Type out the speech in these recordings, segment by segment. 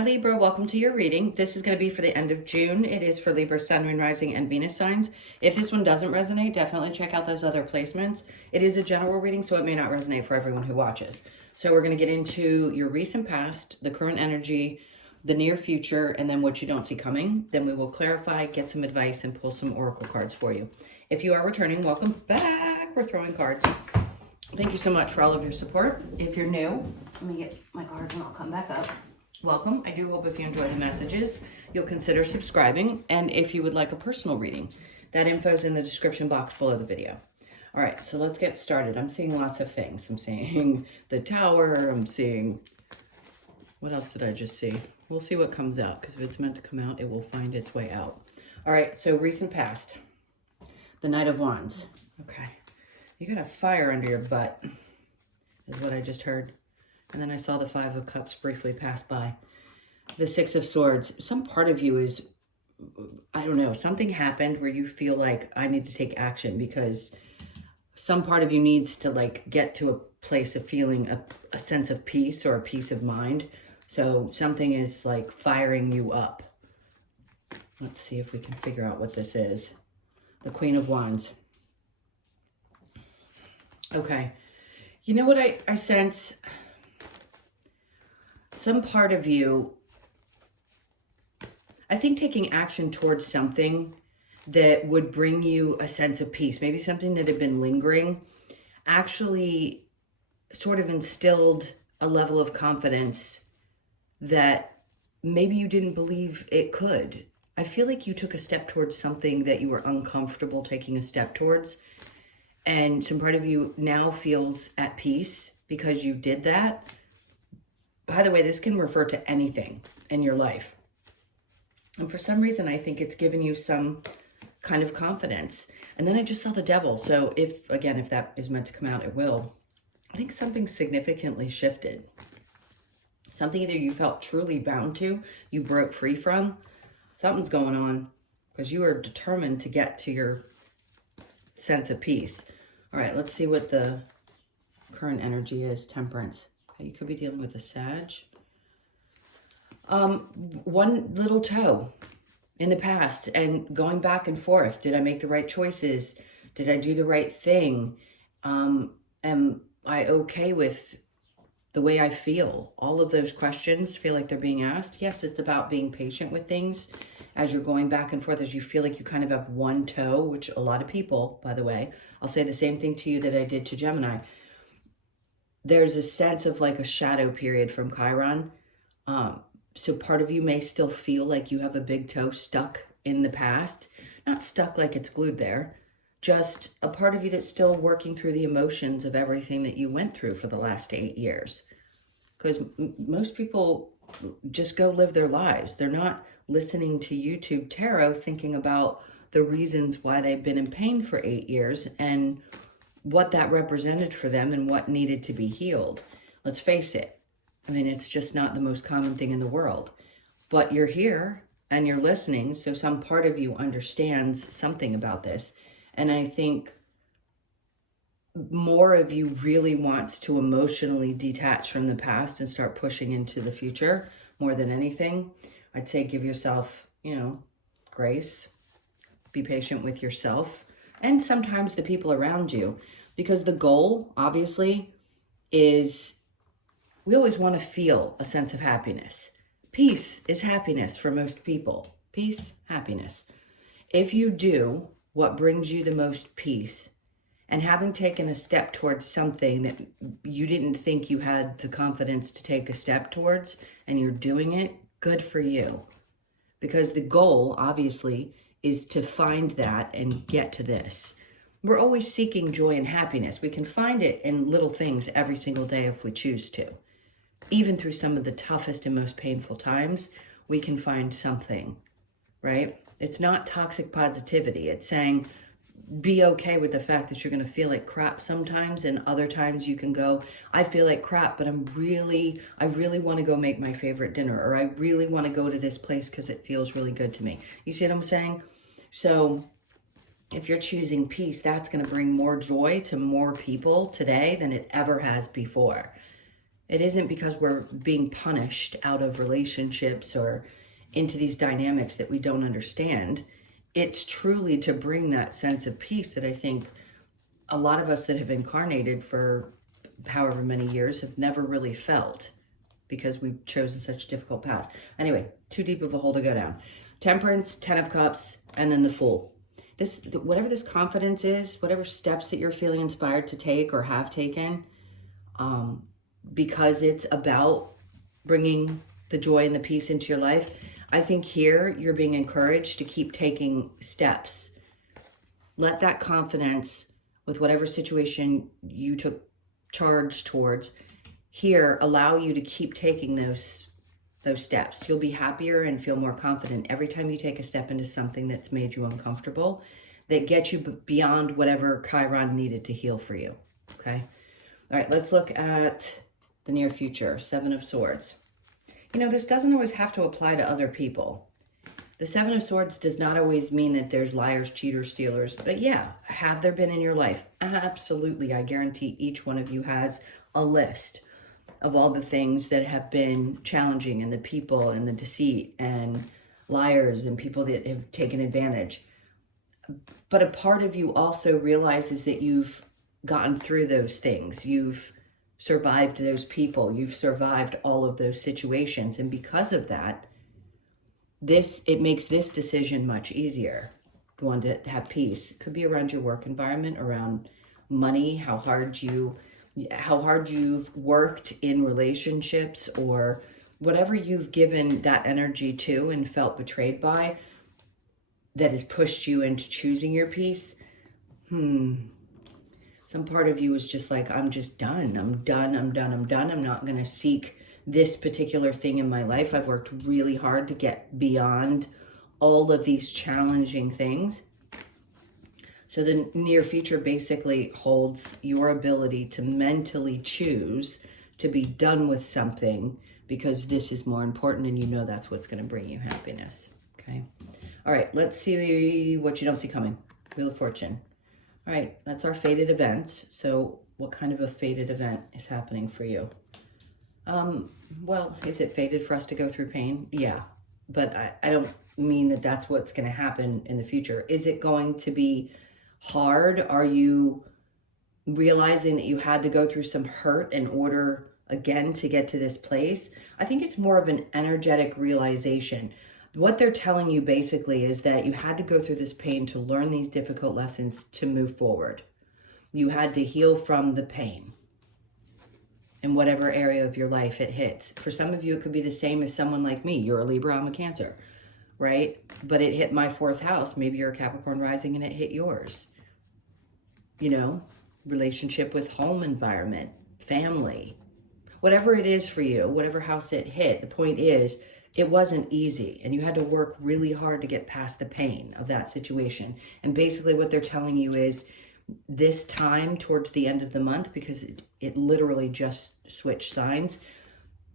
Hi Libra, welcome to your reading. This is going to be for the end of June. It is for Libra, Sun, Moon, Rising, and Venus signs. If this one doesn't resonate, definitely check out those other placements. It is a general reading, so it may not resonate for everyone who watches. So we're going to get into your recent past, the current energy, the near future, and then what you don't see coming. Then we will clarify, get some advice, and pull some oracle cards for you. If you are returning, welcome back. We're throwing cards. Thank you so much for all of your support. If you're new, let me get my cards and I'll come back up. Welcome. I do hope if you enjoy the messages, you'll consider subscribing. And if you would like a personal reading, that info is in the description box below the video. All right, so let's get started. I'm seeing lots of things. I'm seeing the tower. I'm seeing, what else did I just see? We'll see what comes out, because if it's meant to come out, it will find its way out. All right, so recent past. The Knight of Wands. Okay. You got a fire under your butt, is what I just heard. And then I saw the Five of Cups briefly pass by. The Six of Swords. Some part of you is, I don't know, something happened where you feel like I need to take action, because some part of you needs to like get to a place of feeling a sense of peace or a peace of mind. So something is like firing you up. Let's see if we can figure out what this is. The Queen of Wands. Okay. You know what I sense? Some part of you, I think taking action towards something that would bring you a sense of peace, maybe something that had been lingering, actually sort of instilled a level of confidence that maybe you didn't believe it could. I feel like you took a step towards something that you were uncomfortable taking a step towards. And some part of you now feels at peace because you did that. By the way, this can refer to anything in your life. And for some reason, I think it's given you some kind of confidence. And then I just saw the Devil. So if that is meant to come out, it will. I think something significantly shifted. Something either you felt truly bound to, you broke free from. Something's going on because you are determined to get to your sense of peace. All right, let's see what the current energy is. Temperance. Okay, you could be dealing with a Sag. One little toe in the past and going back and forth. Did I make the right choices? Did I do the right thing? Am I okay with the way I feel? All of those questions feel like they're being asked. Yes, it's about being patient with things as you're going back and forth, as you feel like you kind of have one toe, which a lot of people, by the way, I'll say the same thing to you that I did to Gemini. There's a sense of like a shadow period from Chiron. So part of you may still feel like you have a big toe stuck in the past. Not stuck like it's glued there. Just a part of you that's still working through the emotions of everything that you went through for the last 8 years. Because most people just go live their lives. They're not listening to YouTube tarot thinking about the reasons why they've been in pain for 8 years and what that represented for them and what needed to be healed. Let's face it. I mean, it's just not the most common thing in the world. But you're here and you're listening, so some part of you understands something about this. And I think more of you really wants to emotionally detach from the past and start pushing into the future more than anything. I'd say give yourself, grace. Be patient with yourself and sometimes the people around you. Because the goal, obviously, is we always want to feel a sense of happiness. Peace is happiness for most people. Peace, happiness. If you do what brings you the most peace, and having taken a step towards something that you didn't think you had the confidence to take a step towards, and you're doing it, good for you. Because the goal, obviously, is to find that and get to this. We're always seeking joy and happiness. We can find it in little things every single day if we choose to. Even through some of the toughest and most painful times, we can find something, right? It's not toxic positivity. It's saying, be okay with the fact that you're going to feel like crap sometimes, and other times you can go, I feel like crap, but I really want to go make my favorite dinner, or I really want to go to this place because it feels really good to me. You see what I'm saying? So if you're choosing peace, that's going to bring more joy to more people today than it ever has before. It isn't because we're being punished out of relationships or into these dynamics that we don't understand. It's truly to bring that sense of peace that I think a lot of us that have incarnated for however many years have never really felt, because we've chosen such difficult paths. Anyway, too deep of a hole to go down. Temperance, 10 of Cups, and then the Fool. This, whatever this confidence is, whatever steps that you're feeling inspired to take or have taken, because it's about bringing the joy and the peace into your life, I think here you're being encouraged to keep taking steps. Let that confidence with whatever situation you took charge towards here allow you to keep taking those steps. You'll be happier and feel more confident every time you take a step into something that's made you uncomfortable, that gets you beyond whatever Chiron needed to heal for you. Okay. All right, let's look at the near future. 7 of Swords. You know, this doesn't always have to apply to other people. The 7 of Swords does not always mean that there's liars, cheaters, stealers. But yeah, have there been in your life? Absolutely. I guarantee each one of you has a list of all the things that have been challenging, and the people and the deceit and liars and people that have taken advantage. But a part of you also realizes that you've gotten through those things. You've survived those people. You've survived all of those situations. And because of that, it makes this decision much easier. One, to have peace. It could be around your work environment, around money, how hard you've worked in relationships, or whatever you've given that energy to and felt betrayed by, that has pushed you into choosing your peace. Some part of you is just like, I'm just done. I'm done. I'm not going to seek this particular thing in my life. I've worked really hard to get beyond all of these challenging things. So the near future basically holds your ability to mentally choose to be done with something, because this is more important, and you know that's what's going to bring you happiness. Okay. All right, let's see what you don't see coming. Wheel of Fortune. All right, that's our fated events. So what kind of a fated event is happening for you? Well, is it fated for us to go through pain? Yeah, but I don't mean that that's what's going to happen in the future. Is it going to be hard? Are you realizing that you had to go through some hurt in order, again, to get to this place? I think it's more of an energetic realization. What they're telling you basically is that you had to go through this pain to learn these difficult lessons to move forward. You had to heal from the pain in whatever area of your life it hits. For some of you, it could be the same as someone like me. You're a Libra, I'm a Cancer, right? But it hit my 4th house. Maybe you're a Capricorn rising and it hit yours. You know, relationship with home environment, family, whatever it is for you, whatever house it hit. The point is, it wasn't easy, and you had to work really hard to get past the pain of that situation. And basically what they're telling you is, this time towards the end of the month, because it literally just switched signs,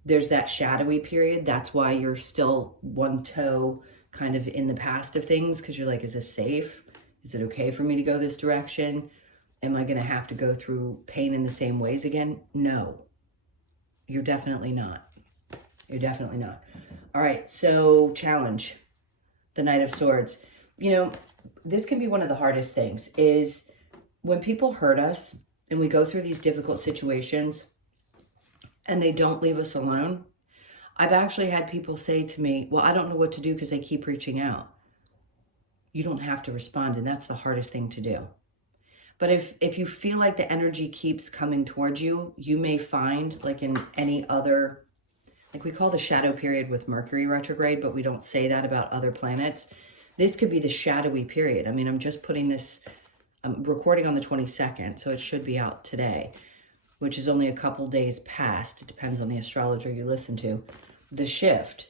there's that shadowy period. That's why you're still one toe kind of in the past of things, because you're like, is this safe? Is it okay for me to go this direction? Am I going to have to go through pain in the same ways again? No, you're definitely not. You're definitely not. All right, so challenge, the Knight of Swords. You know, this can be one of the hardest things, is when people hurt us and we go through these difficult situations and they don't leave us alone. I've actually had people say to me, well, I don't know what to do because they keep reaching out. You don't have to respond, and that's the hardest thing to do. But if you feel like the energy keeps coming towards you, you may find, like in any other, like we call the shadow period with Mercury retrograde, but we don't say that about other planets. This could be the shadowy period. I mean, I'm just putting this, I'm recording on the 22nd, so it should be out today, which is only a couple days past. It depends on the astrologer you listen to, the shift.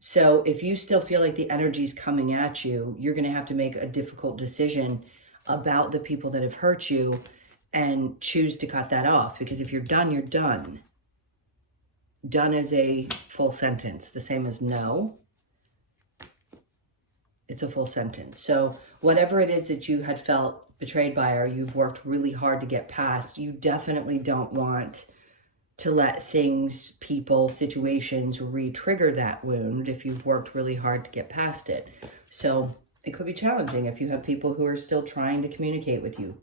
So if you still feel like the energy is coming at you, you're going to have to make a difficult decision about the people that have hurt you and choose to cut that off. Because if you're done, you're done. Done is a full sentence, the same as no. It's a full sentence. So whatever it is that you had felt betrayed by, or you've worked really hard to get past, you definitely don't want to let things, people, situations re-trigger that wound if you've worked really hard to get past it. So it could be challenging if you have people who are still trying to communicate with you.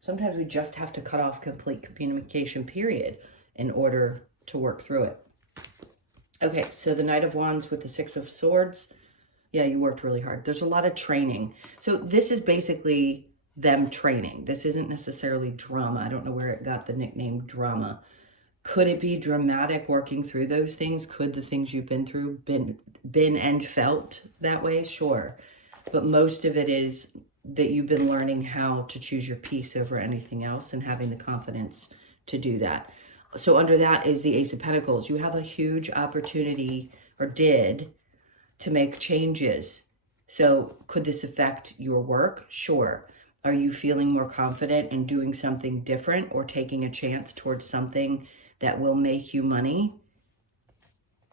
Sometimes we just have to cut off complete communication, period, in order to work through it. Okay, so the Knight of Wands with the Six of Swords. Yeah, you worked really hard. There's a lot of training. So this is basically them training. This isn't necessarily drama. I don't know where it got the nickname drama. Could it be dramatic working through those things? Could the things you've been through been and felt that way? Sure. But most of it is that you've been learning how to choose your peace over anything else and having the confidence to do that. So under that is the Ace of Pentacles. You have a huge opportunity, or did, to make changes. So could this affect your work? Sure. Are you feeling more confident in doing something different or taking a chance towards something that will make you money?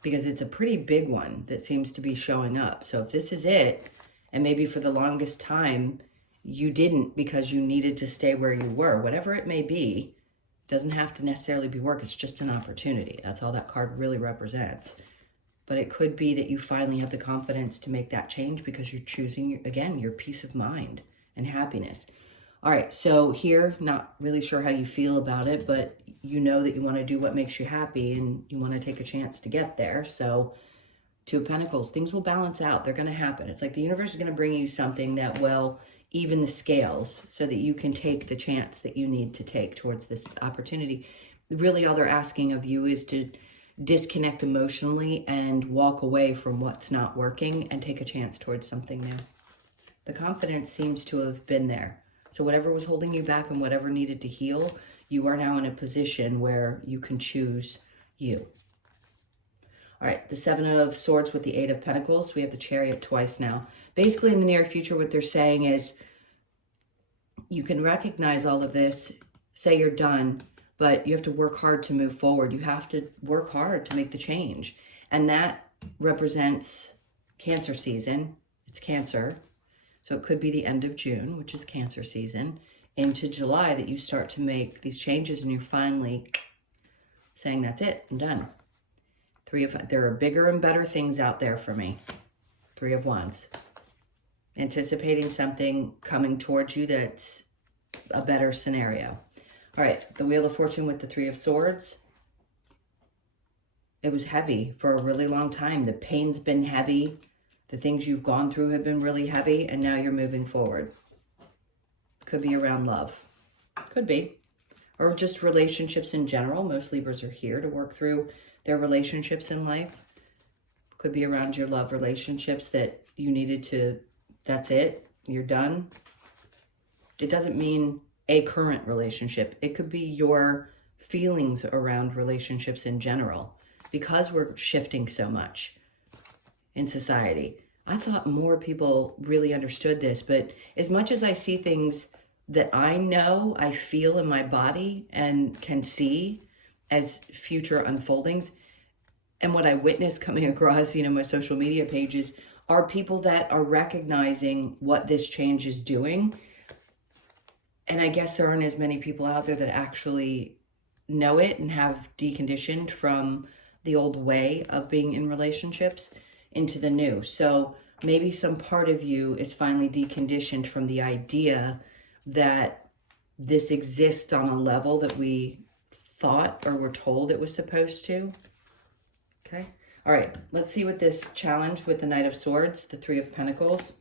Because it's a pretty big one that seems to be showing up. So if this is it, and maybe for the longest time, you didn't because you needed to stay where you were, whatever it may be, doesn't have to necessarily be work. It's just an opportunity. That's all that card really represents. But it could be that you finally have the confidence to make that change because you're choosing, again, your peace of mind and happiness. All right, so here, not really sure how you feel about it, but you know that you want to do what makes you happy and you want to take a chance to get there. So Two of Pentacles, things will balance out. They're going to happen. It's like the universe is going to bring you something that will even the scales so that you can take the chance that you need to take towards this opportunity. Really, all they're asking of you is to disconnect emotionally and walk away from what's not working and take a chance towards something new. The confidence seems to have been there. So whatever was holding you back and whatever needed to heal, you are now in a position where you can choose you. All right, the Seven of Swords with the Eight of Pentacles. We have the Chariot twice now. Basically, in the near future, what they're saying is you can recognize all of this, say you're done, but you have to work hard to move forward. You have to work hard to make the change. And that represents Cancer season. It's Cancer. So it could be the end of June, which is Cancer season, into July that you start to make these changes and you're finally saying, that's it, I'm done. There are bigger and better things out there for me. Three of Wands. Anticipating something coming towards you that's a better scenario. All right, the Wheel of Fortune with the Three of Swords. It was heavy for a really long time. The pain's been heavy. The things you've gone through have been really heavy, and now you're moving forward. Could be around love. Could be. Or just relationships in general. Most Libras are here to work through their relationships in life. Could be around your love relationships that you needed to, that's it, you're done. It doesn't mean a current relationship. It could be your feelings around relationships in general, because we're shifting so much in society. I thought more people really understood this, but as much as I see things that I know, I feel in my body and can see as future unfoldings, and what I witness coming across, my social media pages, are people that are recognizing what this change is doing. And I guess there aren't as many people out there that actually know it and have deconditioned from the old way of being in relationships into the new. So maybe some part of you is finally deconditioned from the idea that this exists on a level that we thought or were told it was supposed to. Okay. All right. Let's see what this challenge with the Knight of Swords, the Three of Pentacles.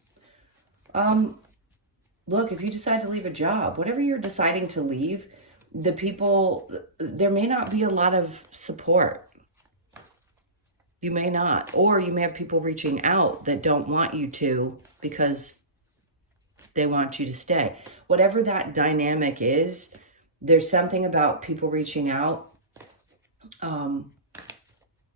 Look, if you decide to leave a job, whatever you're deciding to leave, the people, there may not be a lot of support. You may not. Or you may have people reaching out that don't want you to because they want you to stay. Whatever that dynamic is, there's something about people reaching out,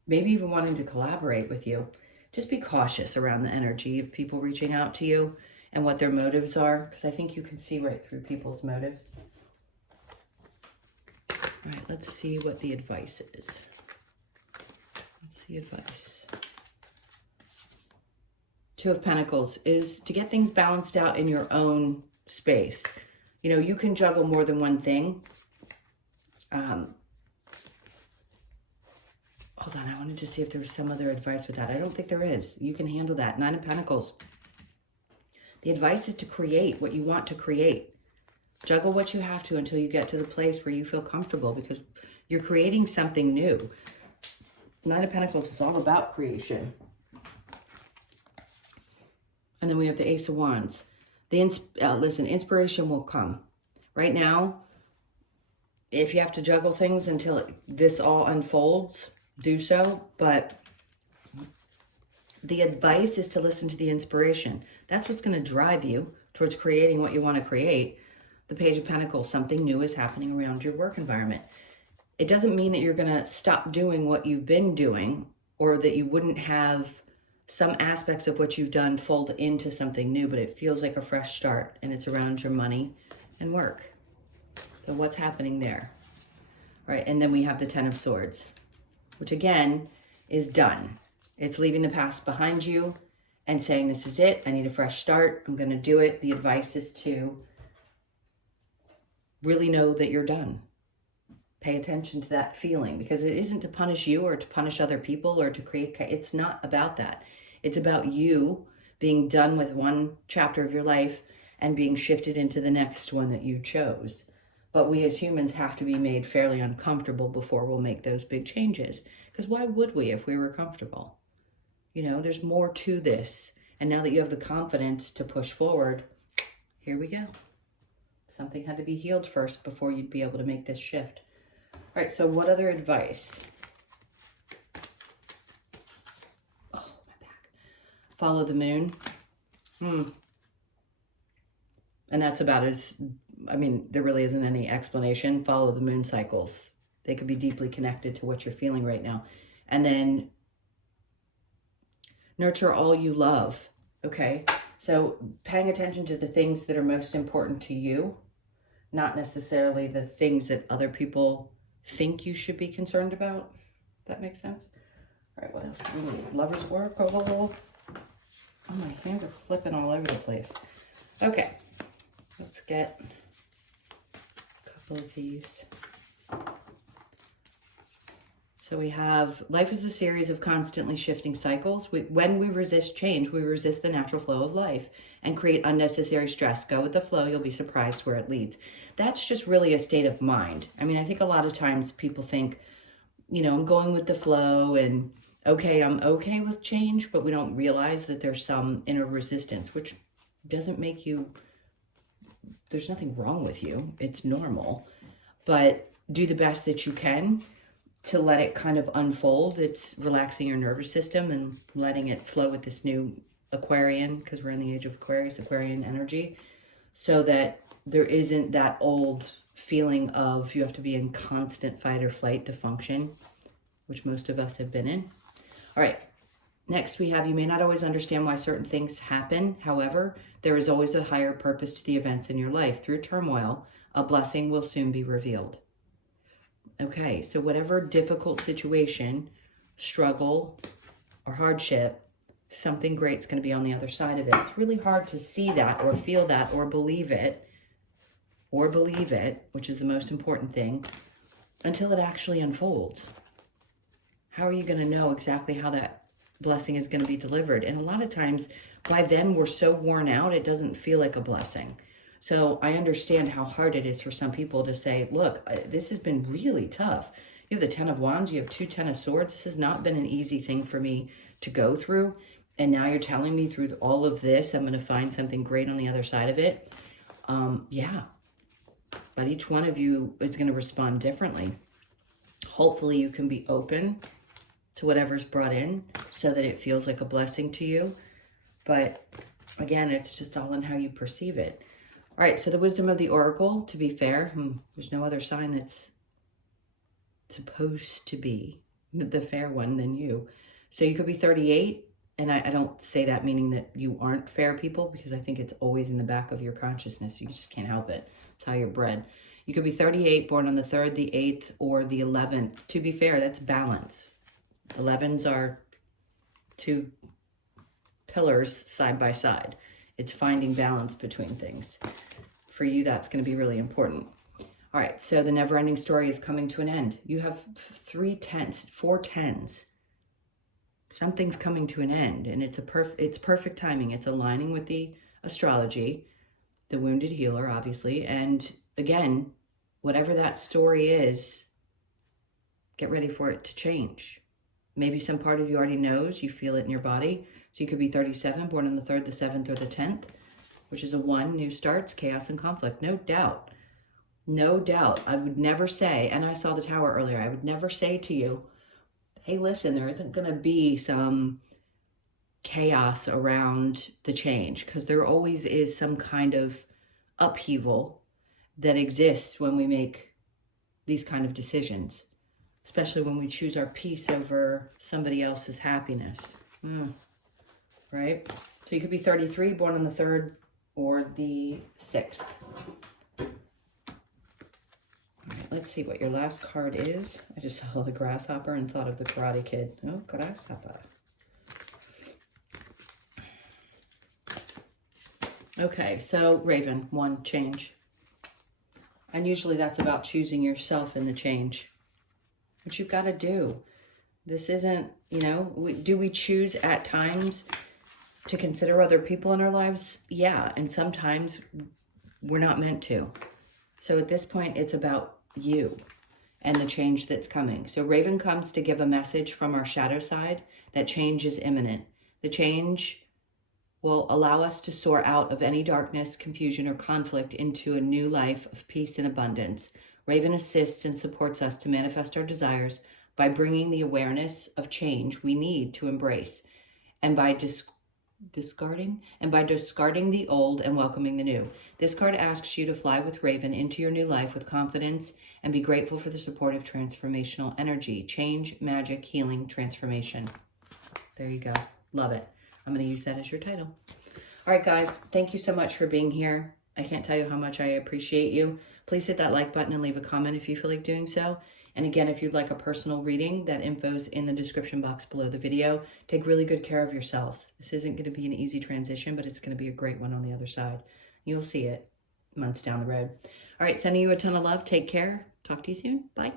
maybe even wanting to collaborate with you. Just be cautious around the energy of people reaching out to you and what their motives are, because I think you can see right through people's motives. All right, let's see what the advice is. What's the advice? Two of Pentacles is to get things balanced out in your own space. You can juggle more than one thing. Hold on, I wanted to see if there was some other advice with that. I don't think there is. You can handle that. 9 of Pentacles. The advice is to create what you want to create. Juggle what you have to until you get to the place where you feel comfortable, because you're creating something new. 9 of Pentacles is all about creation. And then we have the Ace of Wands. Listen, inspiration will come. Right now, if you have to juggle things until this all unfolds, do so. But the advice is to listen to the inspiration. That's what's going to drive you towards creating what you want to create. The Page of Pentacles, something new is happening around your work environment. It doesn't mean that you're going to stop doing what you've been doing, or that you wouldn't have some aspects of what you've done fold into something new, but it feels like a fresh start, and it's around your money and work. So what's happening there? All right, and then we have the 10 of Swords, which again is done. It's leaving the past behind you and saying, this is it. I need a fresh start. I'm going to do it. The advice is to really know that you're done. Pay attention to that feeling, because it isn't to punish you or to punish other people or to create. It's not about that. It's about you being done with one chapter of your life and being shifted into the next one that you chose. But we as humans have to be made fairly uncomfortable before we'll make those big changes. Because why would we if we were comfortable? You know, there's more to this. And now that you have the confidence to push forward, here we go. Something had to be healed first before you'd be able to make this shift. All right, so what other advice? Oh, my back. Follow the moon. And that's about as, I mean, there really isn't any explanation. Follow the moon cycles. They could be deeply connected to what you're feeling right now. And then nurture all you love, okay? So paying attention to the things that are most important to you, not necessarily the things that other people think you should be concerned about. That makes sense? All right, what else do we need? Lover's Oracle. Oh, my hands are flipping all over the place. Okay, let's get a couple of these. So we have, life is a series of constantly shifting cycles. When we resist change, we resist the natural flow of life and create unnecessary stress. Go with the flow, you'll be surprised where it leads. That's just really a state of mind. I mean, I think a lot of times people think, you know, I'm going with the flow and okay, I'm okay with change, but we don't realize that there's some inner resistance, which doesn't make you, there's nothing wrong with you. It's normal, but do the best that you can to let it kind of unfold. It's relaxing your nervous system and letting it flow with this new Aquarian, because we're in the age of Aquarius, Aquarian energy, so that there isn't that old feeling of you have to be in constant fight or flight to function, which most of us have been in. All right, next we have, you may not always understand why certain things happen. However, there is always a higher purpose to the events in your life. Through turmoil, a blessing will soon be revealed. Okay, so whatever difficult situation, struggle, or hardship, something great's going to be on the other side of it. It's really hard to see that or feel that or believe it, which is the most important thing, until it actually unfolds. How are you going to know exactly how that blessing is going to be delivered? And a lot of times, by then, we're so worn out, it doesn't feel like a blessing. So I understand how hard it is for some people to say, look, this has been really tough. You have the 10 of Wands, you have 2 10 of Swords. This has not been an easy thing for me to go through. And now you're telling me through all of this, I'm going to find something great on the other side of it. Yeah. But each one of you is going to respond differently. Hopefully you can be open to whatever's brought in so that it feels like a blessing to you. But again, it's just all in how you perceive it. All right, so the wisdom of the oracle, to be fair, there's no other sign that's supposed to be the fair one than you. So you could be 38, and I don't say that meaning that you aren't fair people, because I think it's always in the back of your consciousness. You just can't help it. It's how you're bred. You could be 38, born on the 3rd, the 8th, or the 11th. To be fair, that's balance. 11s are 2 pillars side by side. It's finding balance between things. For you, that's going to be really important. All right, so the never-ending story is coming to an end. You have 4 tens. Something's coming to an end, and it's perfect timing. It's aligning with the astrology, the wounded healer, obviously. And again, whatever that story is, get ready for it to change. Maybe some part of you already knows, you feel it in your body. So you could be 37, born on the 3rd, the 7th, or the 10th, which is a 1, new starts, chaos, and conflict. No doubt. No doubt. I would never say, and I saw the tower earlier, I would never say to you, hey, listen, there isn't going to be some chaos around the change, because there always is some kind of upheaval that exists when we make these kind of decisions, especially when we choose our peace over somebody else's happiness. Right? So you could be 33, born on the 3rd or the 6th. All right, let's see what your last card is. I just saw the grasshopper and thought of the Karate Kid. Oh, grasshopper. Okay, so Raven, 1, change. And usually that's about choosing yourself in the change. What you've got to do. This isn't, do we choose at times to consider other people in our lives? Yeah, and sometimes we're not meant to. So at this point, it's about you and the change that's coming. So Raven comes to give a message from our shadow side that change is imminent. The change will allow us to soar out of any darkness, confusion, or conflict into a new life of peace and abundance. Raven assists and supports us to manifest our desires by bringing the awareness of change we need to embrace, and by discarding the old and welcoming the new. This card asks you to fly with Raven into your new life with confidence and be grateful for the support of transformational energy. Change, magic, healing, transformation. There you go. Love it. I'm going to use that as your title. All right, guys, thank you so much for being here. I can't tell you how much I appreciate you. Please hit that like button and leave a comment if you feel like doing so. And again, if you'd like a personal reading, that info's in the description box below the video. Take really good care of yourselves. This isn't going to be an easy transition, but it's going to be a great one on the other side. You'll see it months down the road. All right, sending you a ton of love. Take care. Talk to you soon. Bye.